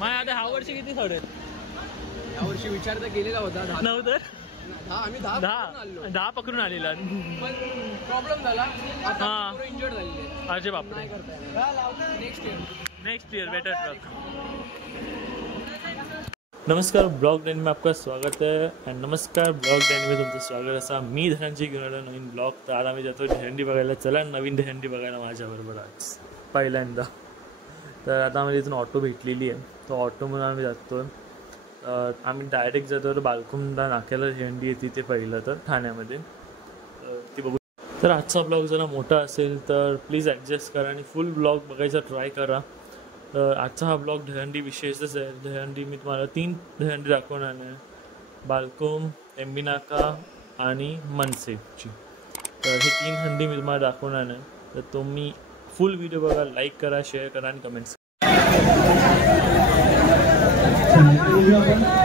माय आता ह्या वर्षी किती सोडेल? या वर्षी विचार तर केलेला होता 9 तर आम्ही 10 पकडून आलेला पण प्रॉब्लेम झाला आता इंजर्ड झालेले. अरे बापरे. नाही करता येणार. Next year better truck. नमस्कार, ब्लॉग डेन में आपका स्वागत है. अँड नमस्कार, ब्लॉग डेन में तुमचं स्वागत. असा मी धनंजय घेऊन आलो नवीन ब्लॉग. तर आज आम्ही जातो दहीहंडी बघायला. चला नवीन दहीहंडी बघायला माझ्याबरोबर आज पहिल्यांदा. तर आता आम्ही तिथून ऑटो भेटलेली आहे. तो ऑटोमधून आम्ही जातो. आम्ही डायरेक्ट जातो तर बालकुंडा नाक्याला दहीहंडी येते ते पहिलं तर ठाण्यामध्ये ती बघू. तर आजचा ब्लॉग जरा मोठा असेल तर प्लीज ॲडजस्ट करा आणि फुल ब्लॉग बघायचा ट्राय करा. तर आजचा हा ब्लॉग दहीहंडी विशेषच आहे. दहीहंडी मी तुम्हाला 3 दहीहंडी दाखवणार आहे. बालकुम, एमबी नाका आणि मनसेची. तर हे 3 हंडी मी तुम्हाला दाखवणार आहे. तर तुम्ही फुल व्हिडिओ बघा, लाईक करा, शेअर करा आणि कमेंट्स.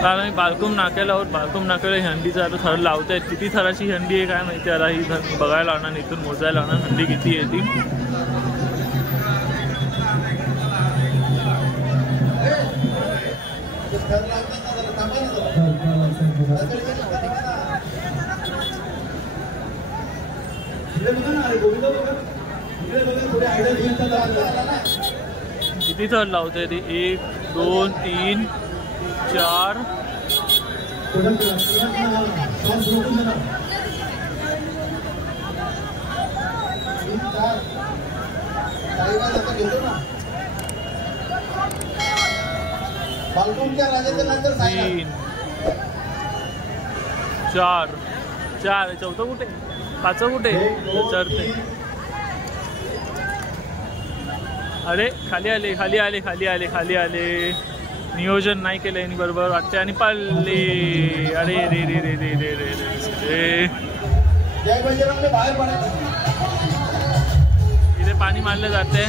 कारण मी बालकुम नाक्याला आहोत. बालकुम नाक्याला हंडीचं आता थर लावत आहेत. किती थराची हंडी आहे काय माहिती. आता ही बघायला लावणार, इथून मोजायला लावणार हंडी किती आहे ती. किती थर लावते ती. 1 2 3 4 4 चौथं कुठे, 5 कुठे चढते. अरे खाली आले. नियोजन नाही केलं यांनी बरोबर वाटते आणि पडले. अरे रे रे रे रे रे रे रे. इथे पाणी मारलं जाते.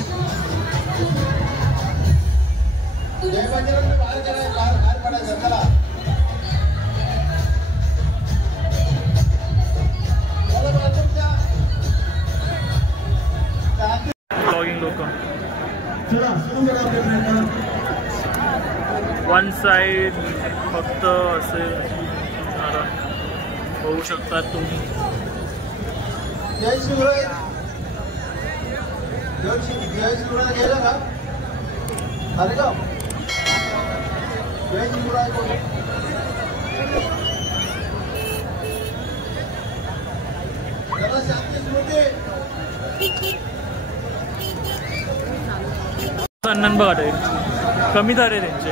ब्लॉगिंग लोक वन साइड फक्त असेल बघू शकता तुम्ही. बघा कमी दर आहे त्यांचे.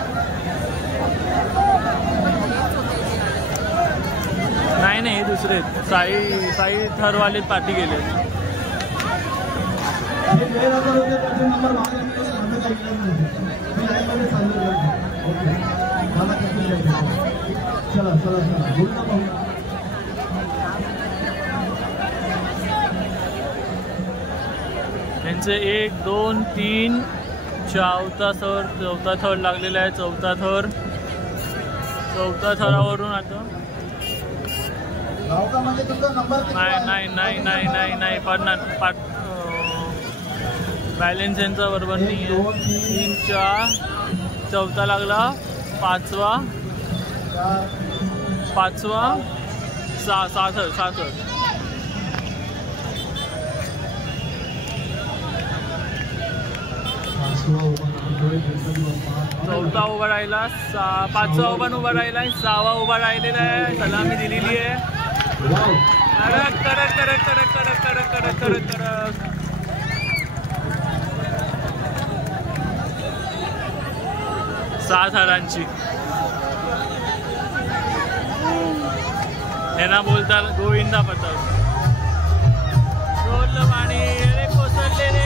नाही हे दुसरे साई थरवाले पाठी गेले. त्यांचे 1 2 3 चौथा थर लागलेला आहे. चौथा थरावरून आता नाही पडणार. बॅलेन्स यांचा बरोबर नाही आहे. 3 4 चौथा लागला. 5वा 6 थर. चौथा उभा राहिला. 5वा उभा राहिला. 6वा उभा राहिलेला आहे. सलामी दिलेली आहे. कडक 6 थरांची. यांना बोलतात गोविंदा पथक. सोडलं पाणी. अरे कोसळलेले.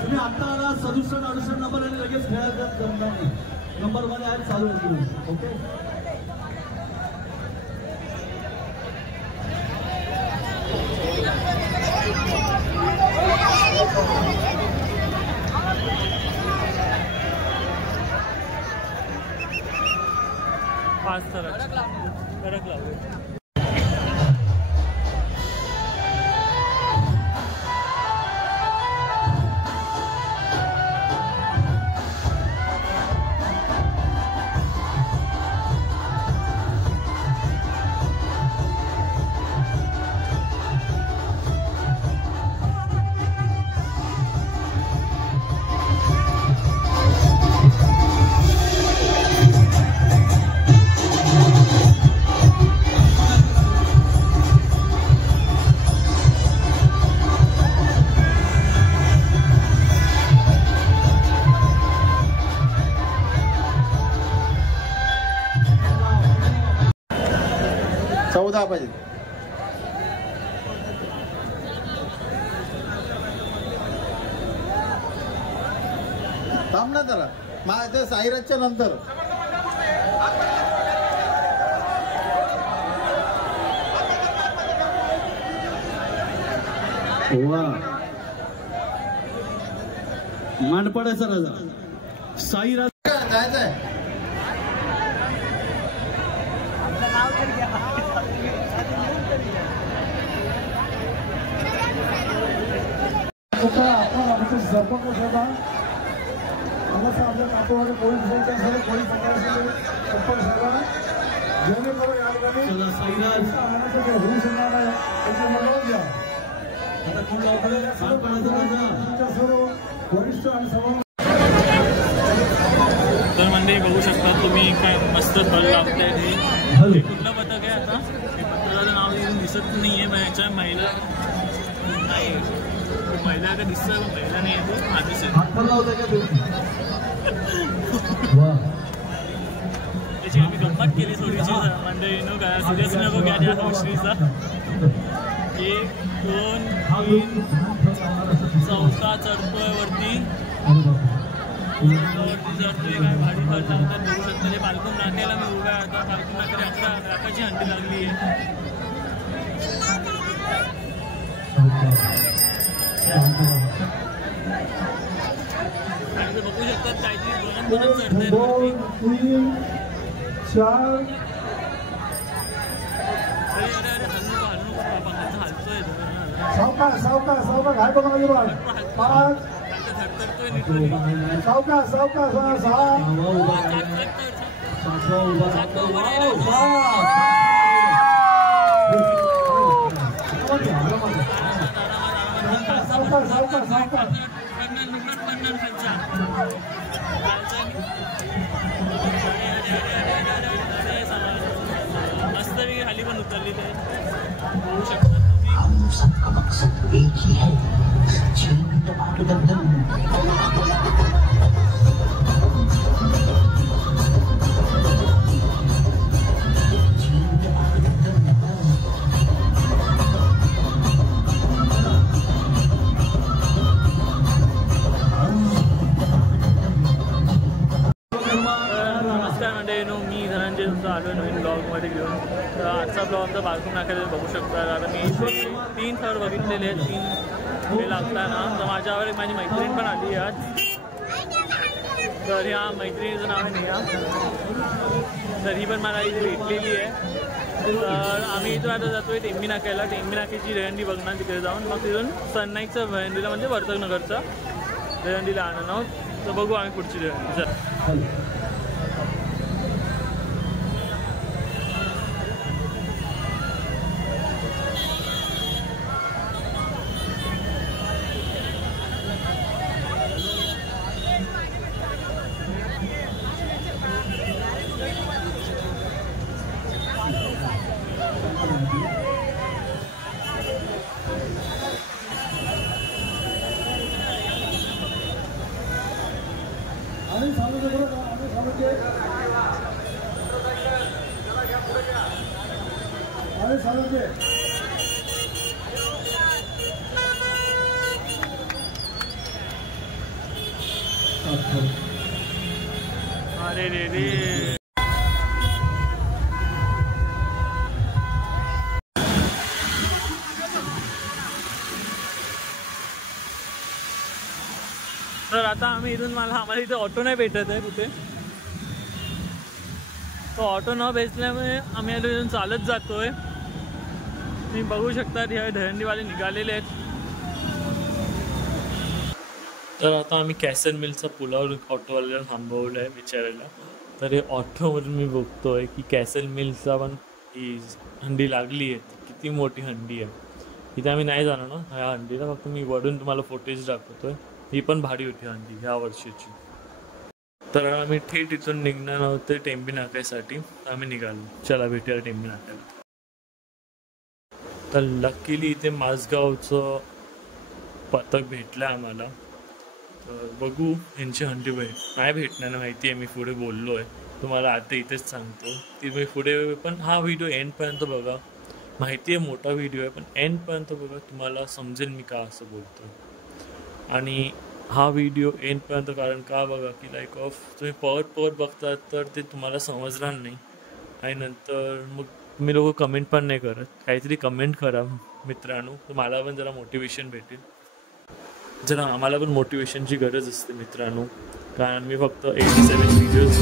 तुम्ही आता आला 67-68 नंबर आणि लगेच खेळायचा जमणार नाही. नंबर मध्ये आज चालू आहे. ओके पाच फरक लागले. चौदा पाहिजे. थांब ना जरा माझ्या साईराजच्या नंतर. मांडपाड्याचा राजा साईराज जायचंय. सरपंच साहेबा आपल्या कापवाडे पोलीस पोलीस सरपंच साहेबा जेणेकरून या ठिकाणी साईराज होऊ शकणार आहे त्याची मदत घ्या. आता कोण सर्व वरिष्ठ आणि सभा. तर म्हणजे बघू शकता तुम्ही काय मस्त तल लागतंय. हे कुठलं पथक आहे आता पथकाचं नाव येऊन दिसत नाहीये. याच्या महिला नाही महिला का दिसतोय पण महिला नाही येते आधीच त्याची आम्ही गंमत केली थोडीशी म्हणजे काय सिरियस नको घ्या त्या गोष्टीचा. 1 2 3 चौथा चढतोय वरती चढतोय काय भाडी भर लावतात बघू शकता. ते बाल्कून नाक्याला मी उभा आहे आता. बाल्कून नाक्याला राखाची हंडी लागली आहे. बघू शकतात काहीतरी बनत चढतायत वरती. 4 हलतोय सावकाश घाय बघा माझी बाळ 5 धडधडतोय नीट. सावकाश मस्तपैकी खाली पण उतरलेली आहे बघू शकता. हम सबका मकसद एक ही है, चीन दबा दंगल. मी धनंजय तुमचं आलो नवीन ब्लॉगमध्ये घेऊन. तर आजचा ब्लॉग आमचा बाल्कून नाक्याला बघू शकता. आता मी 3 थर बघितलेले आहेत. 3 हे लागताना तर माझ्यावर एक माझी मैत्रीण पण आली आज. तर ह्या मैत्रिणीचं नाव आहे नेहा. तर ही पण मला इथे भेटलेली आहे. तर आम्ही इथून आता जातोय टेंबी नाक्याला. टेंबी नाक्याची दहीहंडी बघणार तिकडे जाऊन. मग तिथून सननाईकचं दहीहंडीला म्हणजे वर्तकनगरचा दहीहंडीला आणणार आहोत. तर बघू आम्ही पुढची दहीहंडी. चल आणि सांगू शकतो अरे रे रे. तर आता आम्ही इथून आम्हाला इथे ऑटो नाही भेटत आहे कुठे. तो ऑटो न भेटल्यामुळे आम्ही आता इथून चालत जातोय. तुम्ही बघू शकता हे दहीहंडीवाले निघालेले आहेत. तर आता आम्ही कॅसल मिलचा पुलावर ऑटोवाल्याला थांबवलं आहे विचारायला. तर हे ऑटोमधून मी बघतोय की कॅसल मिलचा पण ही हंडी लागली आहे. किती मोठी हंडी आहे. इथे आम्ही नाही जाणार ना ह्या हंडीला. फक्त मी वरून तुम्हाला फुटेज दाखवतोय. ही पण भारी होती हंडी ह्या वर्षीची. तर आम्ही थेट इथून निघणार आहोत टेंबी नाक्यासाठी. आम्ही निघालो. चला भेटूया टेंबी नाक्याला. तर लकीली इथे माझगावचं पथक भेटलं आम्हाला. तर बघू यांची हंडी नाही भेटणार माहिती आहे. मी पुढे बोललो आहे तुम्हाला आता इथेच सांगतो ती मी पुढे. पण हा व्हिडिओ एंडपर्यंत बघा. माहिती आहे मोठा व्हिडिओ आहे पण एंडपर्यंत बघा. तुम्हाला समजेल मी का असं बोलतो. आणि हा व्हिडिओ एंडपर्यंत कारण का बघा की लाईक ऑफ तुम्ही परत बघतात तर ते तुम्हाला समजणार नाही. आणि नंतर मग तुम्ही लोक कमेंट पण नाही करत. काहीतरी कमेंट करा मित्रांनो. तर मला पण जरा मोटिवेशन भेटेल. जरा आम्हाला पण मोटिवेशनची गरज असते मित्रांनो. कारण मी फक्त 87 व्हिडिओज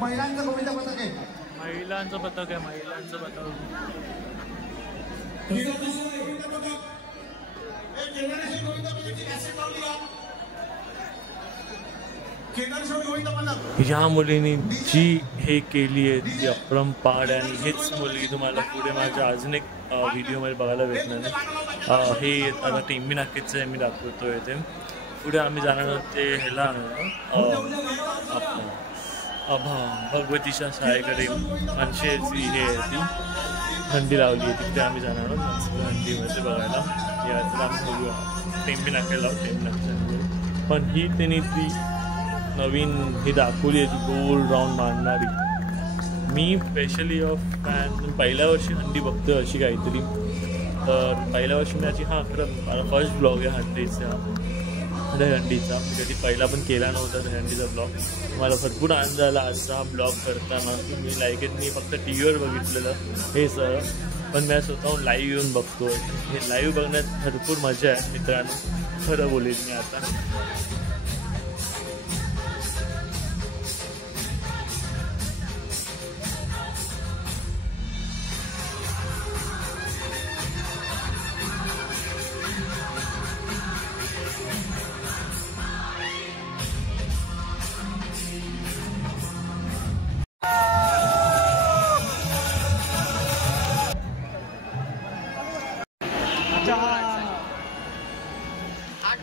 महिलांचं गोविंद पथक आहे. महिलांचं पथक आहे, महिलांचं पथक. या मुलीने जी हे केली आहे ती अपरंपार आणि हेच मुलगी तुम्हाला पुढे माझ्या अजून एक व्हिडिओमध्ये बघायला भेटणार आहे. हे आता टेंबी नाक्याचं आहे, मी दाखवतोय ते. पुढे आम्ही जाणार आहोत ते ह्याला भगवतीच्या शाळेकडे मनशेची हे आहे ती हंडी लावली आहे, तिथे आम्ही जाणार आहोत हंडीमध्ये बघायला. यात आम्ही बघूया टेंबी नाक्याला टेंबी नाक्याच्या. पण ही त्यांनी ती नवीन ही दाखवली आहे ती गोल राऊंड मारणारी. मी स्पेशली ऑफ फॅन पहिल्या वर्षी हंडी बघतोय अशी काहीतरी. तर पहिल्या वर्षी मी याची खरं फर्स्ट ब्लॉग आहे हंडीचा दहीहंडीचा. कधी पहिला पण केला नव्हता दहीहंडीचा ब्लॉग. मला भरपूर आनंद आला आजचा हा ब्लॉग करताना. की मी मी फक्त टी व्हीवर बघितलेलं हे सर, पण मी स्वतःहून लाईव्ह येऊन बघतोय. हे लाईव्ह बघण्यात भरपूर मजा आहे मित्रांनो, खरं बोलेन मी आता.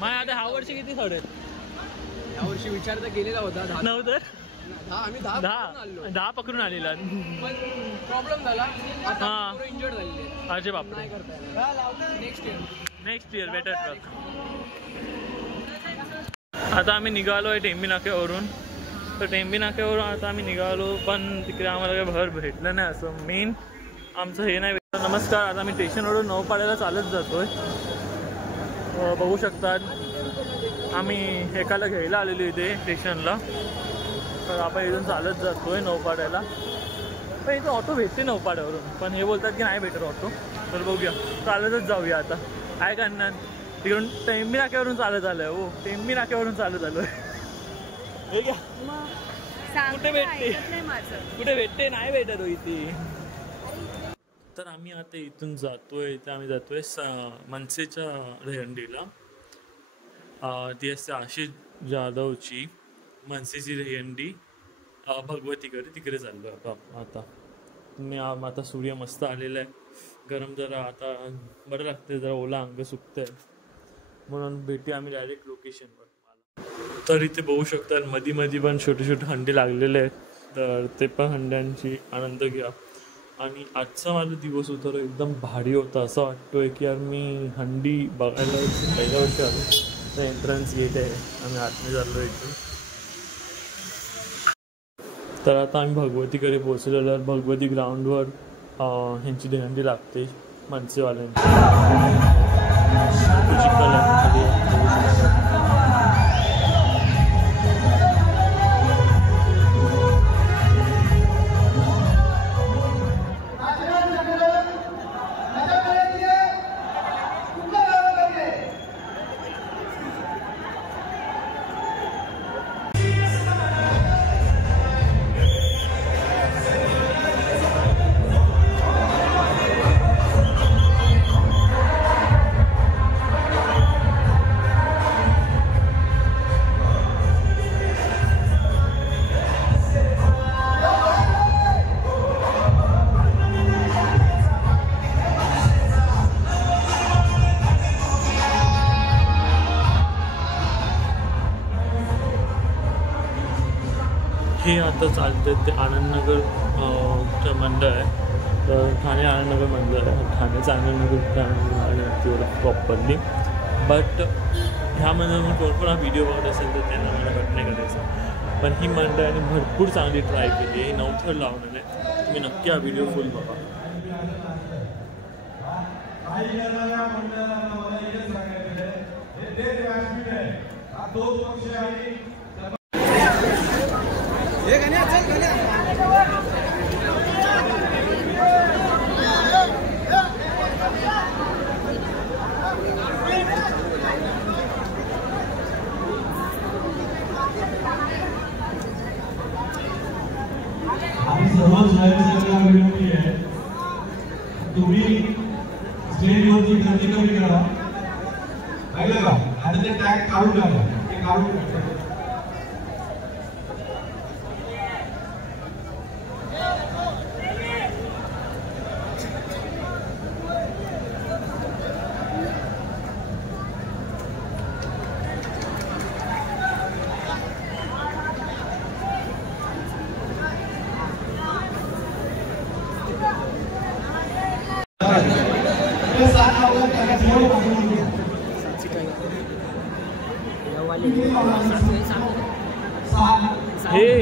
माझ्या आता ह्या वर्षी किती थोडे या वर्षी विचार तर केलेला होता 10 नव्हतं आम्ही 10 दहा पकडून आलेला पण प्रॉब्लेम झाला आता हा. पोरं इंजर्ड झालेले आहेत. अरे बापरे नाही करता येणार नेक्स्ट इयर बेटर ट्रक. आता आम्ही निघालो आहे टेंबी नाक्यावरून. तर टेंबी नाक्यावरून आता आम्ही निघालो पण तिकडे आम्हाला काही भर भेटलं नाही. असं मेन आमचं हे नाही भेटलं. नमस्कार. आता आम्ही स्टेशनवरून नौपाड्याला चालत जातोय. बघू शकतात आम्ही एकाला घ्यायला आलेलो इथे स्टेशनला. तर आपण इथून चालत जातोय नौपाड्याला. पण इथे ऑटो भेटते नौपाड्यावरून पण हे बोलतात की नाही भेटत ऑटो. तर बघूया चालतच जाऊया आता काय करणार. तिकडून टेंबी नाक्यावरून चालत आलोय. हो टेंबी नाक्यावरून चालत आलोय. हे घ्या कुठे भेटते कुठे भेटते नाही भेटत हो इथे. तर आम्ही आता इथून जातोय. इथे आम्ही जातोय मनसेच्या दहीहंडीला. ती असते आशिष जाधवची मनसेची दहीहंडी भगवतीकडे. तिकडे चाललो आपण आता. तुम्ही आता सूर्य मस्त आलेला आहे. गरम जरा आता बरं लागते. जरा ओला अंग सुकतंय म्हणून भेटी आम्ही डायरेक्ट लोकेशनवर. तर इथे बघू शकतात मधी मधी पण छोटे छोटे हंडे लागलेले आहेत. तर ते पण हंड्यांची आनंद घ्या. आणि आजचा माझा दिवस होता तो एकदम भारी होता. असं वाटतोय की यार मी हंडी बघायला पहिल्या वर्षी आलो. तर एंट्रन्स गेट आहे. आम्ही आतमध्ये चाललो इथून. तर आता आम्ही भगवतीकडे पोहोचलेलो. भगवती ग्राउंडवर ह्यांची दहीहंडी लागते मनसेवाल्यांची. हे आता चालते ते आनंदनगर मंडळ आहे. तर ठाणे आनंदनगर मंडळ आहे. ठाण्याचं आनंदनगर प्रॉपरली. बट ह्यामध्ये मग कोण हा व्हिडिओ बघत असेल तर त्यांना मला कट नाही करायचं. पण ही मंडळाने भरपूर चांगली ट्राय केली आहे. 9 थर लावलेलं आहे. तुम्ही नक्की हा व्हिडिओ फुल बघा. विनंती आहे तुम्ही स्टेजवरती गर्दी कमी करा. पाहिलं का आता ते टॅग काढून टाका. ते काढून टाका.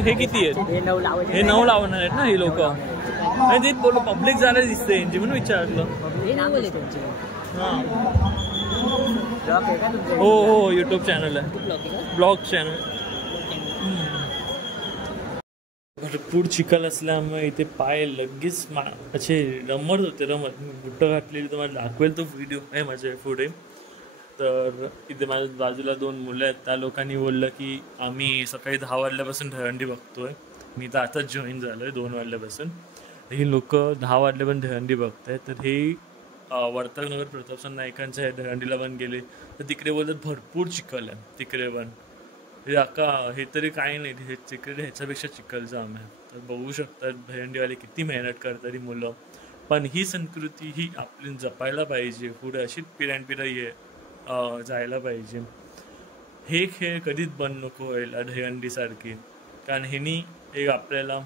हे किती आहेत. हे 9 लावणार आहेत ना ही लोक. आणि ते बोल पब्लिक जायला दिसते यांची म्हणून विचारलं. हां हो हो यूट्यूब चॅनल आहे. Blog channel. भरपूर चिखल असल्यामुळे इथे पाय लगेच असे रमत होते. मी बुट्ट घातलेली तुम्हाला दाखवेल तो व्हिडिओ आहे माझ्या पुढे. तर इथे माझ्या बाजूला 2 मुलं आहेत. त्या लोकांनी बोललं की आम्ही सकाळी 10 वाजल्यापासून दहीहंडी बघतोय. मी तर आताच जॉईन झालो आहे 2 वाजल्यापासून. ही लोक 10 वाजल्यापासून दहीहंडी बघत आहेत. तर हे वर्तकनगर प्रतापसन नायकांच्या ह्या दहीहंडीला पण गेले तर तिकडे बोलतात भरपूर चिखल आहे तिकडे पण. हे अका हे तरी काही नाही. हे तिकडे ह्याच्यापेक्षा चिखल जाम आहे. तर बघू शकतात दहीहंडीवाले किती मेहनत करतात ही मुलं. पण ही संस्कृती ही आपली जपायला पाहिजे. पुढे अशीच पिढ्यानपिढ्या जायला पाहिजे. हे खेळ कधीच बंद नको व्हायला दहीहंडीसारखे, कारण ह्यानी एक आपल्याला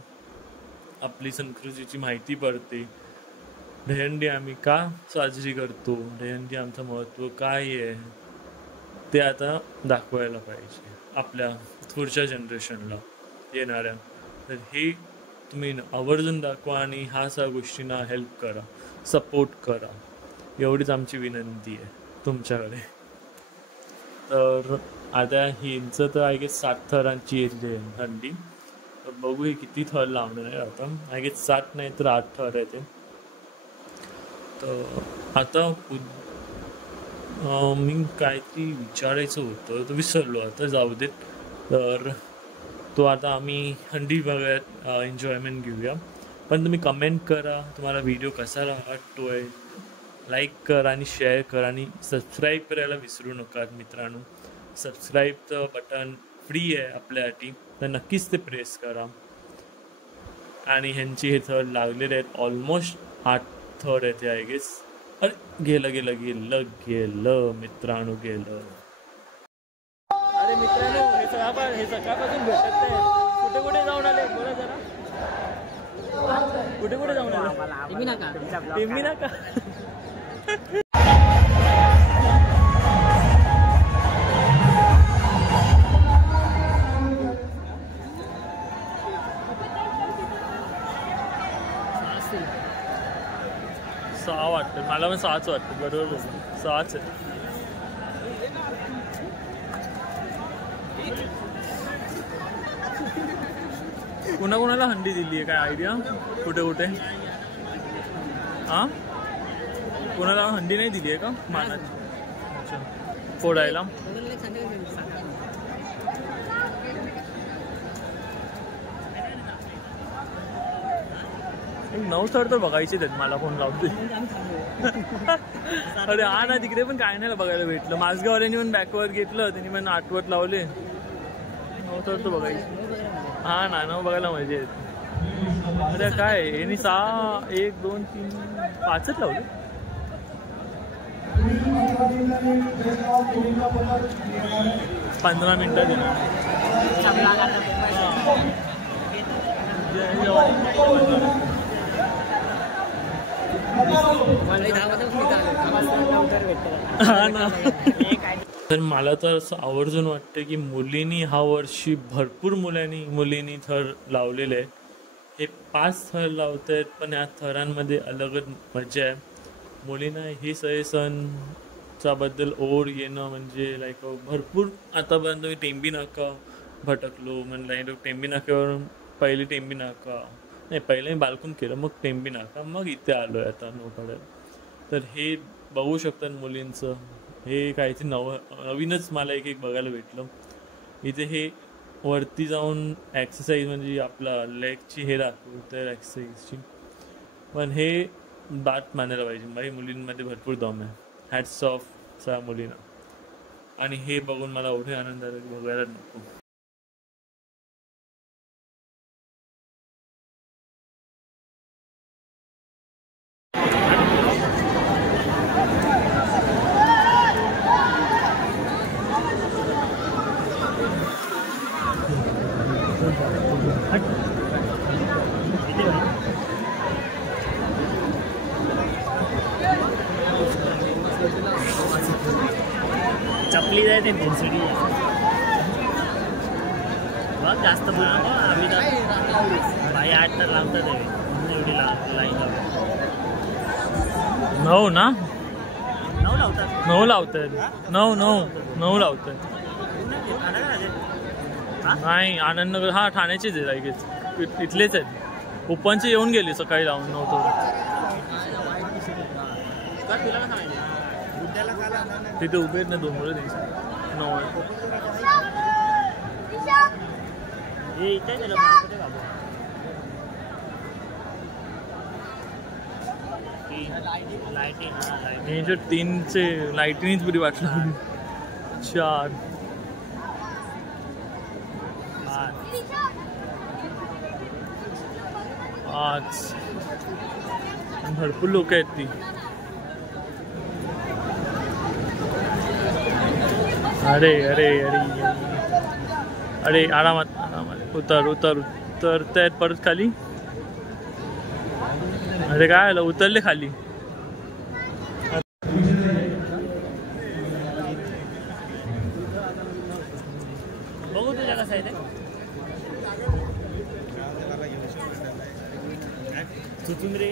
आपली संस्कृतीची माहिती पडते. दहीहंडी आम्ही का साजरी करतो, दहीहंडी आमचं महत्त्व काय आहे ते आता दाखवायला पाहिजे आपल्या पुढच्या जनरेशनला येणाऱ्या. तर हे तुम्ही आवर्जून दाखवा आणि ह्या सगळ्या गोष्टींना हेल्प करा, सपोर्ट करा, एवढीच आमची विनंती आहे तुमच्याकडे. तर आता हिंचं तर आय गेस 7 थरांची येते हंडी. तर बघू हे किती थर लावणार आहे आता. आय गेस 7 नाही तर 8 थर आहे ते. तर आता मी काहीतरी विचारायचं होतं तर विसरलो, आता जाऊ देत. तर तो आता आम्ही हंडी बघायत एन्जॉयमेंट घेऊया. पण तुम्ही कमेंट करा तुम्हाला व्हिडिओ कसा वाटतो आहे, लाईक करा आणि शेअर करा आणि सबस्क्राईब करायला विसरू नका मित्रांनो. सबस्क्राईबचं बटन फ्री आहे आपल्यासाठी, तर नक्कीच ते प्रेस करा. आणि ह्यांची हे थर लागलेले आहेत, ऑलमोस्ट 8 थर आहेत आय गेस. अरे गेलं गेलं गेलं गेलं मित्रांनो गेलं. अरे मित्रांनो, हे सकाळपासून भेटत नाही. कुठे कुठे जाऊन आले बोला जरा. कुठे कुठे जाऊन आले? टिमी नका. सहा वाटतं मला, पण 6च वाटतं. बरोबर 6च आहे. कोणाकोणाला हंडी दिली आहे काय आयडिया? कुठे कुठे हां कोणाला हंडी नाही दिली आहे का मानाची? अच्छा, फोडायला. 9 थर तर बघायचे आहेत मला, फोन लावते. अरे हा ना, तिकडे पण काय नाही बघायला भेटलं. माझगावऱ्यांनी पण बॅकवर घेतलं, त्यांनी पण 8वर लावले. 9 थर तर बघायचे. हा ना, 9 बघायला मजा येते. अरे काय यांनी 6 1 2 3 5च लावले. 15 मिनिटं देणार. हा ना. तर मला तर असं आवर्जून वाटतं की मुलींनी ह्या वर्षी भरपूर मुलींनी थर लावलेले आहेत. हे 5 थर लावत आहेत, पण ह्या थरांमध्ये अलगच मजा आहे. मुलींना हे सण बद्दल ओढ येणं म्हणजे लाईक भरपूर. आतापर्यंत मी टेंबी नाका भटकलो, म्हणलं टेंबी नाक्यावरून पहिली टेंबी नाका नाही, पहिलं मी बालकून केलं, मग टेंबी नाका, मग इथे आलो आहे आता नौपाड्यात. तर हे बघू शकतात मुलींचं. हे काहीतरी नवीनच मला एक बघायला भेटलं इथे. हे वरती जाऊन एक्सरसाइज म्हणजे आपला लेगची हे दाखवतं एक्सरसाइजची, पण हे बात मानायला पाहिजे. माझ्या मुलींमध्ये भरपूर दम आहे. हॅट्स ऑफ सगळ्या मुलींना. आणि हे बघून मला एवढे आनंद आला की बघायला नको. चपली जाय ते डेन्सिटी जास्त बोलतो. आम्ही बाई 8 तर लावतात एवढी लाईन लावतात. 9 ना, 9 लावतात. 9 लावतात. 9 लावतात. नाही, आनंदनगर हा ठाण्याचेच आहे लगेच, इथलेच आहेत. ओपनचे येऊन गेले सकाळी लावून 9 थर. तिथे उभे आहेत ना 2 मुलं त्यांची. 9 हे इथे यांच्या 3चे लाईटीनीच बरी वाटलं. 4 5 भरपूर लोक आहेत ती. अरे अरे अरे अरे आरामात आरामात उतर उतर उतरतायत परत खाली. अरे काय आलं उतरले खाली. बघू तुझ्या कसं आहे ते चुचून रे.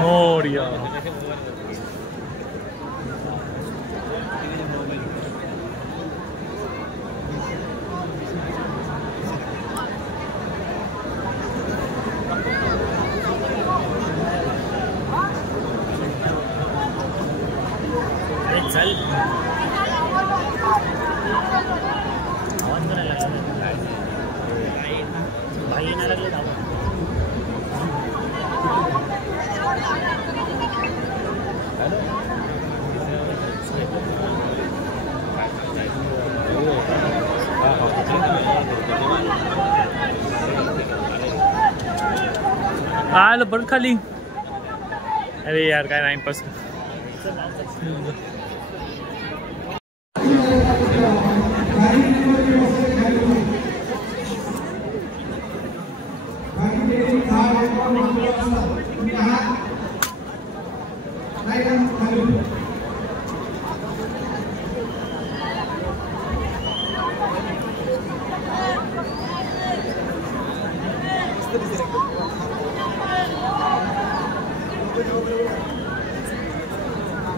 मोरिया चल भाई ना लागले आलं परत खाली. अरे यार काय टाइमपास.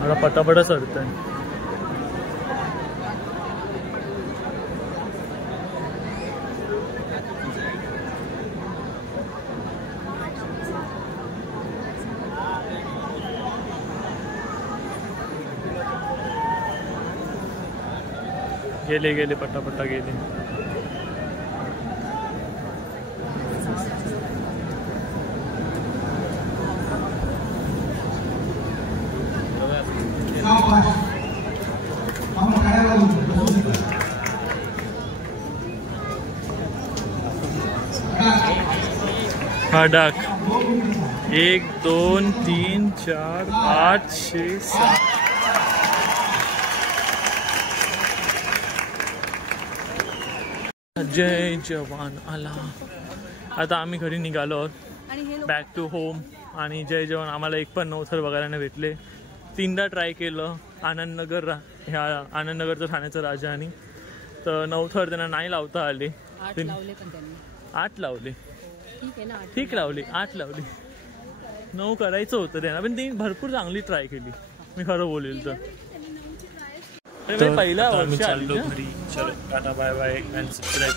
मला पटापटा सरत आहे. गेले गेले पटापटा गेले. डाक 1 2 3 4 5 6 7. जय जवान आला. आता आम्ही घरी निघालो आहोत बॅक टू होम. आणि जय जवान आम्हाला एक पण नवथर बघायला नाही भेटले. 3दा ट्राय केलं आनंदनगर ह्या आनंदनगरचं ठाण्याचं राजा आणि तर नवथर त्यांना नाही लावता आले. 8 लावले ठीक लावली 8 लावली 9 करायचं होतं त्यांना पण त्यांनी भरपूर चांगली ट्राय केली. मी खरं बोलेल तर पहिला वर्ष आलो घरी. चलो tata bye bye and subscribe.